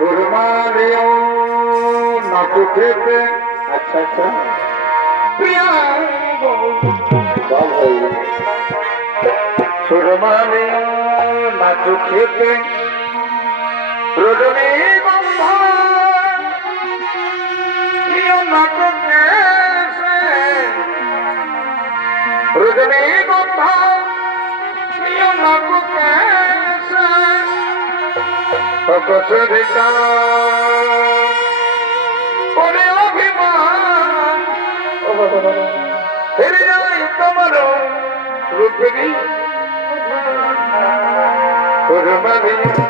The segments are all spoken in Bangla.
সুরমারিও নাচু খেতে। আচ্ছা আচ্ছা। সুরমারিও নাচু খেতে। রজনী অকসরিকা করে অভিমান ফিরে যাই তোমার রূপী সুরমারি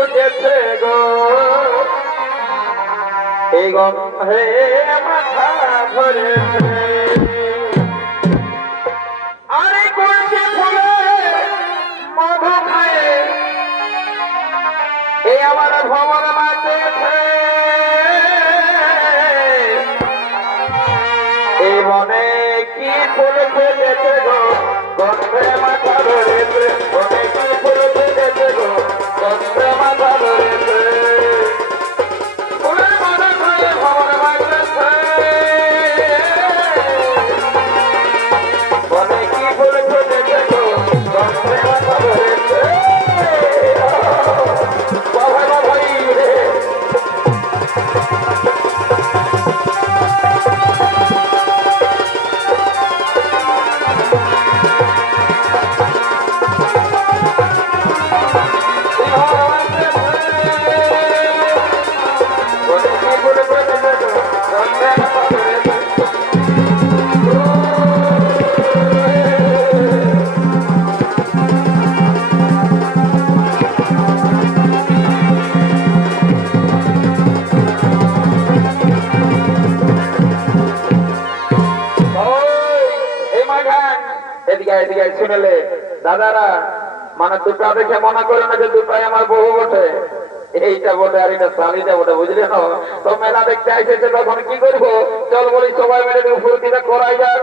বুঝেছে গো। এই গন্ধে মাথা ধরেছে আরে গন্ধে ফুলে মধু খায়। এ আমার ভবন বাঁচেছে। এই মনে কি ফুল ফুলেছে গো, গন্ধে মাথা ধরেছে। এদিকে এদিকে শুনেলে দাদারা মানে দুটা দেখে মনে করে না যে দুটাই আমার বহু বটে? এইটা বটে আর এটা শালিটা বটে, বুঝলে না তো মেলা দেখতে আইসেছে তখন কি করব? চল বলি, সবাই মিলে ফুর্তিটা করাই যাক।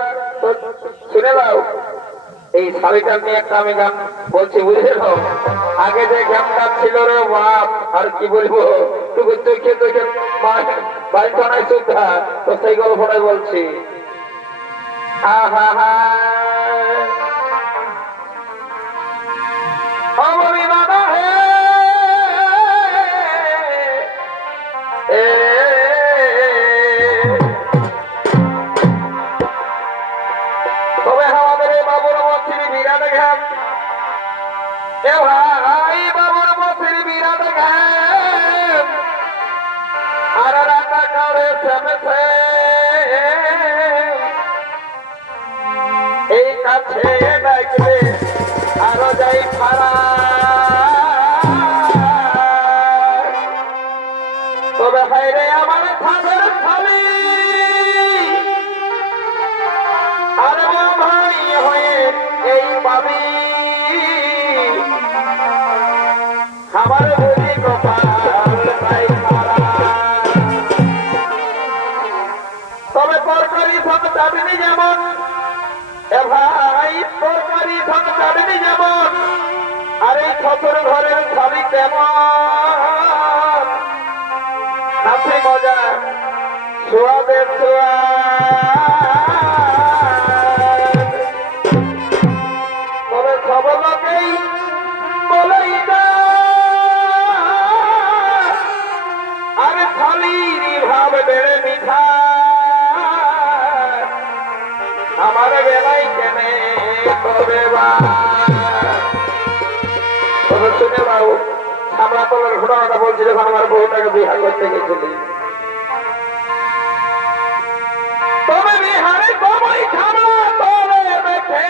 শুনে নাও, এই শাড়িটা নিয়ে একটা আমি গান বলছি, বুঝলে না আগে যে গানটা ছিল রে, বাপ, আর কি বলব? তুই চোখে চোখে বাড়িটা নাই সুদ্ধা তো সেই গল্পটাই বলছি। আহা, হা কাছে যাই ফারা তবে হাইরে আমার খালি আর ভাই হয়ে এই পাবি। আমার বুঝি গোপাল খারা তবে তরকারি সব চাবিনি যেমন আর এই ছোটর ঘরের খালি তেমন হাসি মজা সোয়াদের সোয়াদ। আমার বেলায় কেনে তবে বা? শুনে বাবু আমরা তোমার ঘটনাটা বলছি, যখন আমার বউটাকে বিহা করতে গেছিলি। তবে বিহারে কবই খামলা তবে দেখে।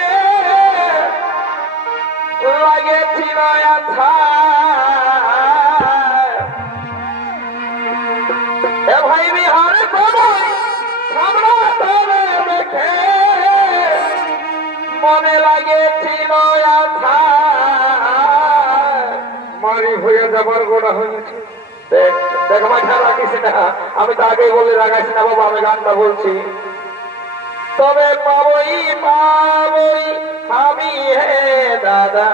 লাগেছিল আথা মনে লাগে মারি হয়ে যাবার গোড়া হয়েছে আমি তো আগে বলে রাখাইছি না বাবা, আমি গানটা বলছি। তবে পাবই পাবই, আমি হে দাদা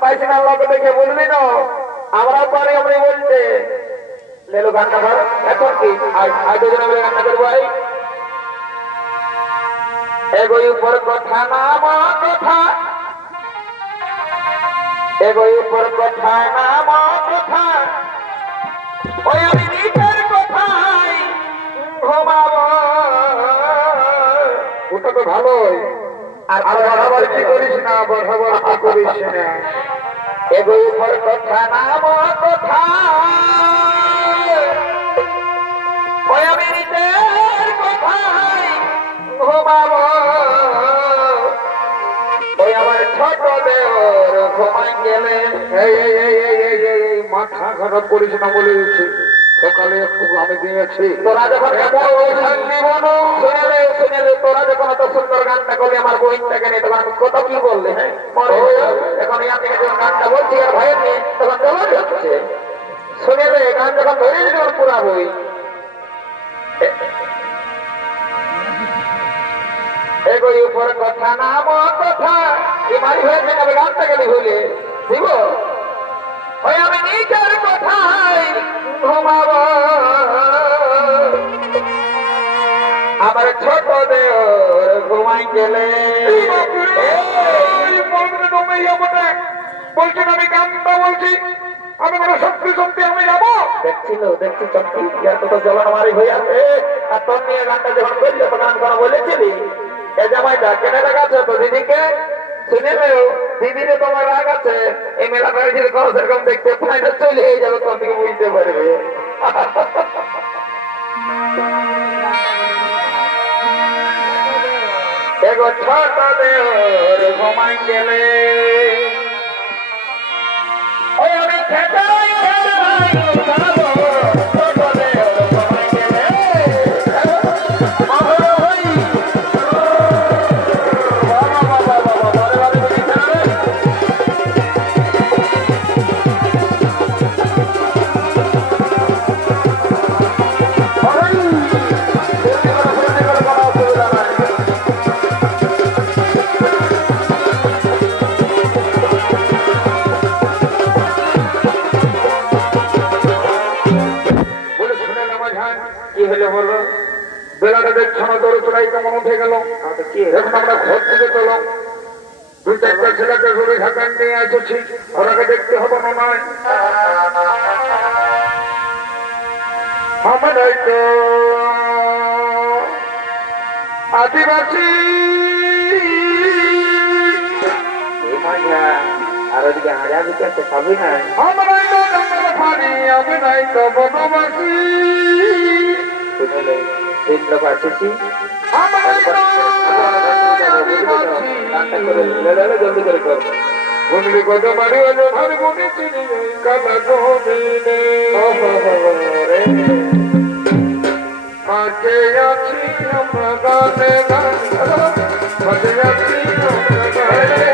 পাইছিনা লোক দেখে বলবি না আমরাও পারি লেলো এখন কি? দুজন গানটা করব এগোই উপর কথা নাম কথা। এগোই উপর কথা নাম কথা। ওই আমি নিজের কথাই ঘুমাবো। ওটা তো ভালোই। আর বাড়াবাড়ি করিস না করিস না। এগোই উপর কথা নাম কথা। আমি নিজের কথাই ঘুমাবো। ওই আমার ছোট দেওর ঘুমাই গেলে মাথা খারাপ করিস না বলে দিচ্ছি সকালে একটু আমি দিয়েছি। তোরা যখন তোরা যখন গানটা করলি আমার আমি কত কি বললি হ্যাঁ? এখন যখন গানটা বলছি আর নিয়ে তখন শুনেলে গান যখন ধরে দিল পুরা বই কথা নাম কথা। ওই নিজের ঘুমাবো। আমার ছোট দেওর ঘুমাই গেলে। বলছেন আমি গানটা বলছি। দিদিকে? শুনে নেও দিদিরে তোমার রাগ আছে। মেলা বাড়ির কোনো দেখতে চলে যাবে দিকে বুঝতে পারবে। এগো ছোট দেওর ঘুমাই গেলে। ওই আমি খেতাই বেলাটা দেখছ না দৌড়ে চড়াই কেমন উঠে গেল। এখন আমরা ঘর থেকে চলো দুই চারটা ছেলেকে ধরে ঢাকান নিয়ে এসেছি। ওনাকে দেখতে হবে না নয়। আমরাই তো আদিবাসী। আর ওদিকে হাজার দিকে তো সবই নাই আমরাই তো জঙ্গল ফানি আমরাই তো বনবাসী। শুনেলে? তিন লোক আসেছি আমরাই তো আদিবাসী গানটা করে লেলে জলদি করে কর গুনলি কত বাড়ি হলো ভারি গুনি আছি আমরা গানে গান মাঝে আমরা